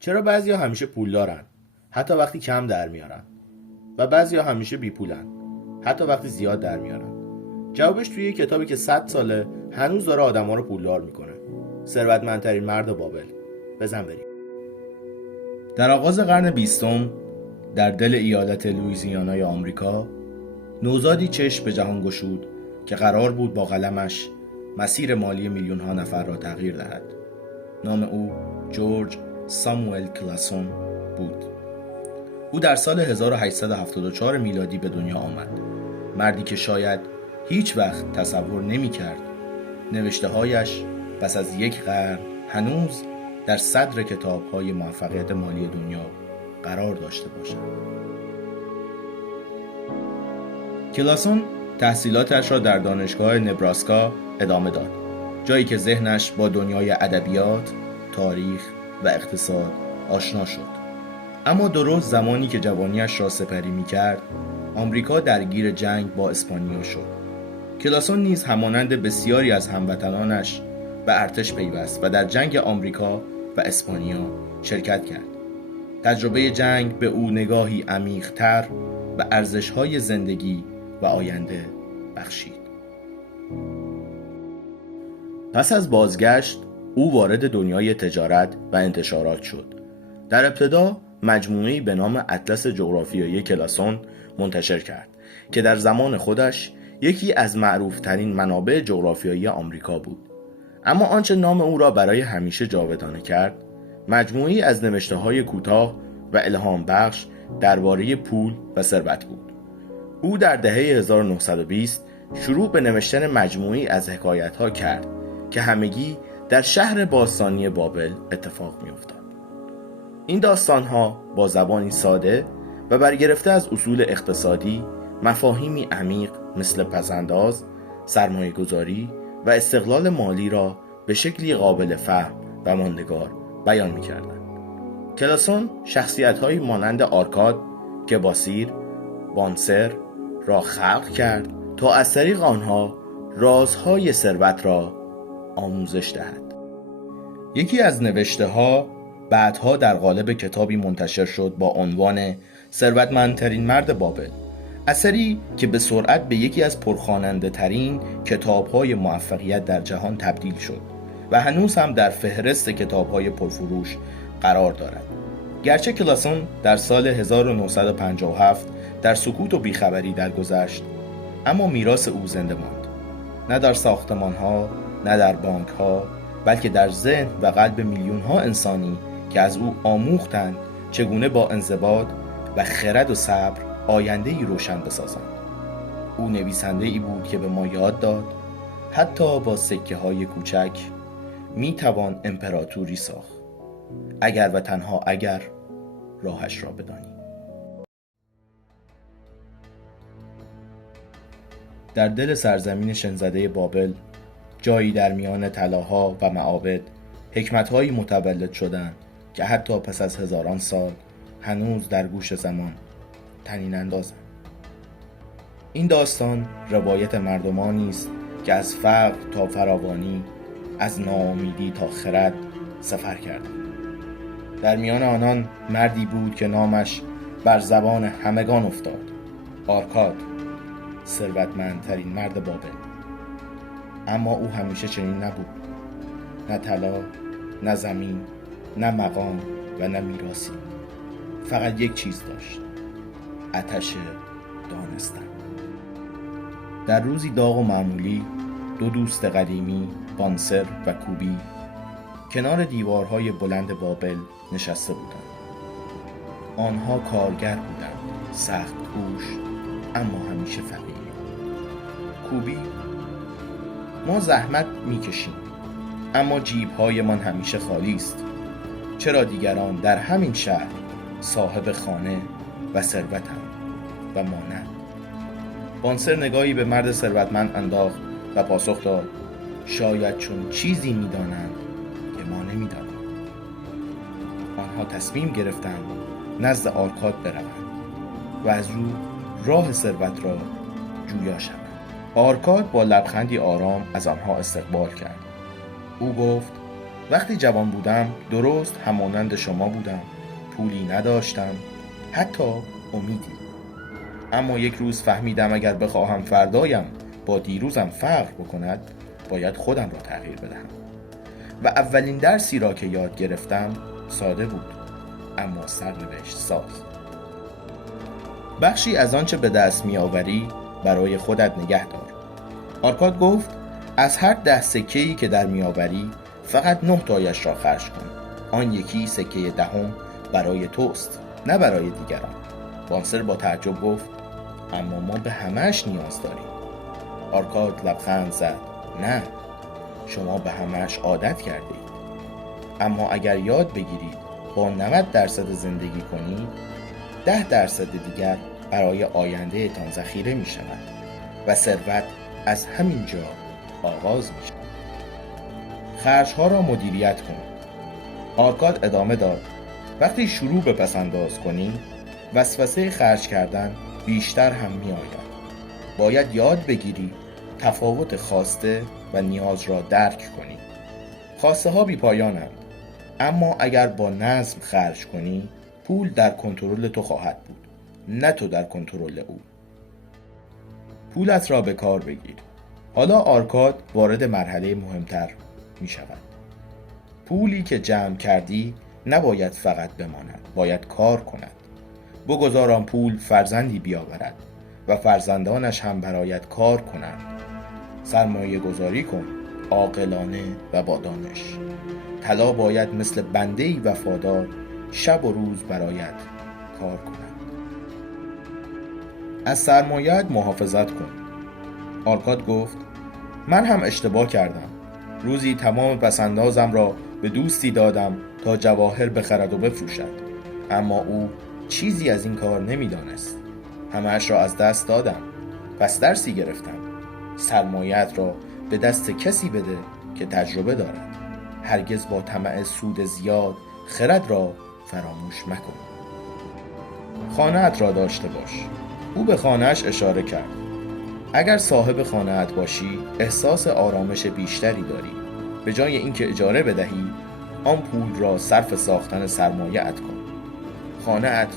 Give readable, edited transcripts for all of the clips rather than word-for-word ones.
چرا بعضیا همیشه پولدارن حتی وقتی کم در میارن و بعضیا همیشه بی پولن حتی وقتی زیاد در میارن؟ جوابش توی یه کتابی که 100 ساله هنوز داره آدما رو پولدار میکنه. ثروتمندترین مرد بابل. بزن بریم. در آغاز قرن 20 در دل ایالت لوئیزیانای آمریکا نوزادی چشم به جهان گشود که قرار بود با قلمش مسیر مالی میلیون ها نفر را تغییر دهد. نام او جورج ساموئل کلاسون بود. او در سال 1874 میلادی به دنیا آمد. مردی که شاید هیچ وقت تصور نمی کرد نوشته‌هایش پس از یک قرن هنوز در صدر کتاب‌های موفقیت مالی دنیا قرار داشته باشد. کلاسون تحصیلاتش را در دانشگاه نبراسکا ادامه داد، جایی که ذهنش با دنیای ادبیات، تاریخ و اقتصاد آشنا شد. اما درست زمانی که جوانیش را سپری می‌کرد، آمریکا درگیر جنگ با اسپانیا شد. کلاسون نیز همانند بسیاری از هموطنانش به ارتش پیوست و در جنگ آمریکا و اسپانیا شرکت کرد. تجربه جنگ به او نگاهی عمیق‌تر به ارزش‌های زندگی و آینده بخشید. پس از بازگشت، او وارد دنیای تجارت و انتشارات شد. در ابتدا مجموعه‌ای به نام اطلس جغرافیایی کلاسون منتشر کرد که در زمان خودش یکی از معروف‌ترین منابع جغرافیایی آمریکا بود. اما آنچه نام او را برای همیشه جاودانه کرد، مجموعه‌ای از نوشته‌های کوتاه و الهام بخش درباره پول و ثروت بود. او در دهه 1920 شروع به نوشتن مجموعه‌ای از حکایت‌ها کرد که همگی در شهر باستانی بابل اتفاق می‌افتاد. این داستان‌ها با زبانی ساده و برگرفته از اصول اقتصادی، مفاهیمی عمیق مثل پس‌انداز، سرمایه‌گذاری و استقلال مالی را به شکلی قابل فهم و ماندگار بیان می‌کردند. کلاسون شخصیت‌هایی مانند آرکاد که باسیر، بانسر را خلق کرد تا از طریق آنها رازهای ثروت را آموزش دهد. یکی از نوشته‌ها بعدها در قالب کتابی منتشر شد با عنوان ثروتمندترین مرد بابل، اثری که به سرعت به یکی از پرخواننده ترین کتاب‌های موفقیت در جهان تبدیل شد و هنوز هم در فهرست کتاب‌های پرفروش قرار دارد. گرچه کلاسون در سال 1957 در سکوت و بیخبری درگذشت، اما میراث او زنده ماند. نه در ساختمان‌ها، نه در بانک‌ها، بلکه در ذهن و قلب میلیون‌ها انسانی که از او آموختند چگونه با انضباط و خرد و صبر آینده‌ای روشن بسازند. او نویسنده‌ای بود که به ما یاد داد حتی با سکه‌های کوچک می‌توان امپراتوری ساخت، اگر و تنها اگر راهش را بدانی. در دل سرزمین شنزده بابل، جایی در میان طلاها و معابد، حکمت‌هایی متولد شدند که حتی پس از هزاران سال هنوز در گوش زمان طنین اندازند. این داستان روایت مردمانی است که از فقر تا فراوانی، از ناامیدی تا خرد سفر کردند. در میان آنان مردی بود که نامش بر زبان همگان افتاد: آرکاد، ثروتمندترین مرد بابل. اما او همیشه چنین نبود. نه طلا، نه زمین، نه مقام و نه میراثی. فقط یک چیز داشت: آتش دانستن. در روزی داغ و معمولی، دو دوست قدیمی، بانسر و کوبی، کنار دیوارهای بلند بابل نشسته بودند. آنها کارگر بودند، سخت کوش، اما همیشه فقیر. کوبی: ما زحمت میکشیم، اما جیب‌هایمان همیشه خالی است. چرا دیگران در همین شهر صاحب خانه و ثروتند و ما نه؟ بانسر نگاهی به مرد ثروتمند انداخت و پاسخ داد: شاید چون چیزی می‌دانند که ما نمی‌دانیم. آنها تصمیم گرفتند نزد آرکاد بروند و از او راه ثروت را جویا شوند. آرکاد با لبخندی آرام از آنها استقبال کرد. او گفت: وقتی جوان بودم درست همانند شما بودم، پولی نداشتم، حتی امیدی. اما یک روز فهمیدم اگر بخواهم فردایم با دیروزم فرق بکند، باید خودم را تغییر بدهم. و اولین درسی را که یاد گرفتم ساده بود، اما سرنوشت ساز. بخشی از آنچه به دست میآوری برای خودت نگه دار. آرکاد گفت از هر 10 سکه‌ای که در میآوری فقط 9 تایش را خرج کن. آن یکی سکه دهم برای توست، نه برای دیگران. بانسر با تعجب گفت اما ما به همه‌اش نیاز داریم. آرکاد لبخند زد. نه، شما به همه‌اش عادت کرده اید. اما اگر یاد بگیرید با 90% زندگی کنید، 10% دیگر برای آینده تان ذخیره می شود و ثروت از همین جا آغاز می شود. خرج‌ها را مدیریت کن. آرکاد ادامه داد وقتی شروع به پس‌انداز کنی، وسوسه خرج کردن بیشتر هم می آید. باید یاد بگیری تفاوت خواسته و نیاز را درک کنی. خواسته ها بی پایانند، اما اگر با نظم خرج کنی، پول در کنترل تو خواهد بود، نه تو در کنترل او. پولت را به کار بگیر. حالا آرکاد وارد مرحله مهمتر می شود. پولی که جمع کردی نباید فقط بماند، باید کار کند. بگذار آن پول فرزندی بیاورد و فرزندانش هم برایت کار کنند. سرمایه گذاری کن، عاقلانه و با دانش. طلا باید مثل بنده‌ای وفادار شب و روز برایت کار کند. از سرمایه‌ات محافظت کن. آرکاد گفت من هم اشتباه کردم. روزی تمام پس‌اندازم را به دوستی دادم تا جواهر بخرد و بفروشد، اما او چیزی از این کار نمی‌دانست. همه‌اش را از دست دادم. پس درسی گرفتم. سرمایه‌ات را به دست کسی بده که تجربه دارد. هرگز با طمع سود زیاد خرد را فراموش مکن. خانه‌ات را داشته باش. او به خانه‌اش اشاره کرد. اگر صاحب خانه‌ات باشی، احساس آرامش بیشتری داری. به جای اینکه اجاره بدهی، آن پول را صرف ساختن سرمایه‌ات کن. خانه‌ات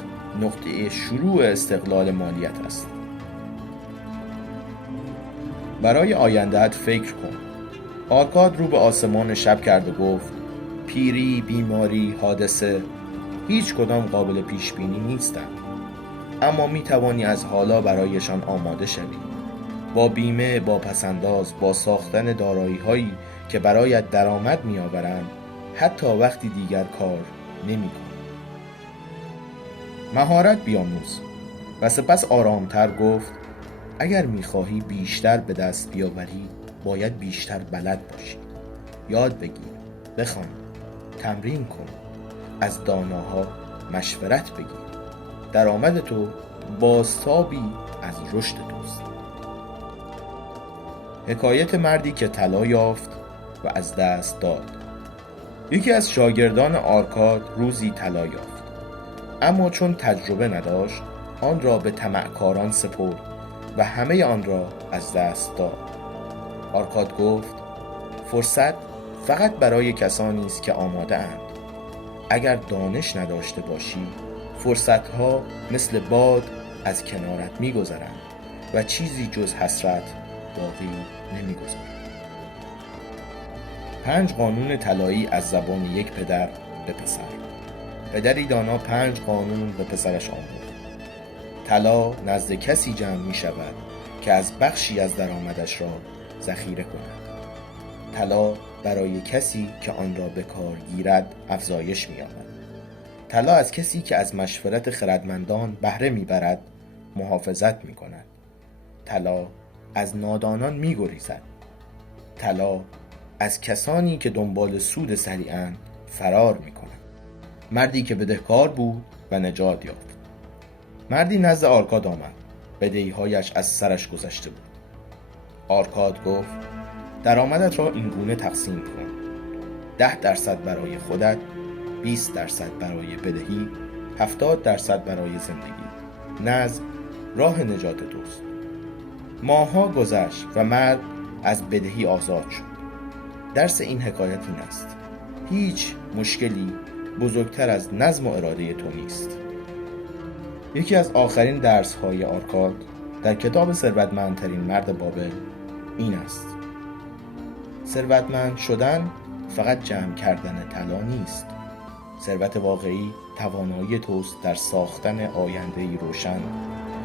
نقطه شروع استقلال مالیت است. برای آینده‌ات فکر کن. آرکاد رو به آسمان شب کرد و گفت پیری، بیماری، حادثه هیچ کدام قابل پیش بینی نیستند، اما می توانی از حالا برایشان آماده شوی. با بیمه، با پس‌انداز، با ساختن دارایی‌هایی که برایت درآمد می‌آورند، حتی وقتی دیگر کار نمی‌کنی. مهارت بیاموز. و سپس آرامتر گفت اگر می‌خواهی بیشتر به دست بیاوری، باید بیشتر بلد باشی. یاد بگیر، بخوان، تمرین کن، از داناها مشورت بگیر. درآمد تو بازتابی از رشد توست. حکایت مردی که طلا یافت و از دست داد. یکی از شاگردان آرکاد روزی طلا یافت، اما چون تجربه نداشت آن را به طمعکاران سپرد و همه آن را از دست داد. آرکاد گفت فرصت فقط برای کسانی است که آماده اند. اگر دانش نداشته باشی، فرصتها مثل باد از کنارت می‌گذرند و چیزی جز حسرت باقی نمی‌گذارد. 5 قانون طلایی از زبان یک پدر به پسر. پدری دانا 5 قانون به پسرش آموخت. طلا نزد کسی جمع می شود که از بخشی از درآمدش را ذخیره کند. طلا برای کسی که آن را به کار گیرد افزایش می یابد. طلا از کسی که از مشورت خردمندان بهره می برد محافظت می کند. طلا از نادانان می گریزد. طلا از کسانی که دنبال سود سریعاً فرار می کند. مردی که بدهکار بود و نجات یافت. مردی نزد آرکاد آمد. بدهی‌هایش از سرش گذشته بود. آرکاد گفت درآمدت را این گونه تقسیم کن: 10% برای خودت، 20% برای بدهی، 70% برای زندگی. نظم راه نجات توست. ماه‌ها گذشت و مرد از بدهی آزاد شد. درس این حکایت این است: هیچ مشکلی بزرگتر از نظم و اراده تو نیست. یکی از آخرین درس‌های آرکاد در کتاب ثروتمندترین مرد بابل این است: ثروتمند شدن فقط جمع کردن طلا نیست. ثروت واقعی توانایی توست در ساختن آینده‌ای روشن،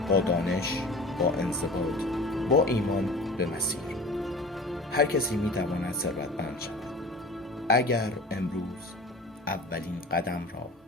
با دانش، با انضباط، با ایمان به مسیر. هر کسی می‌تواند ثروتمند شود اگر امروز اولین قدم را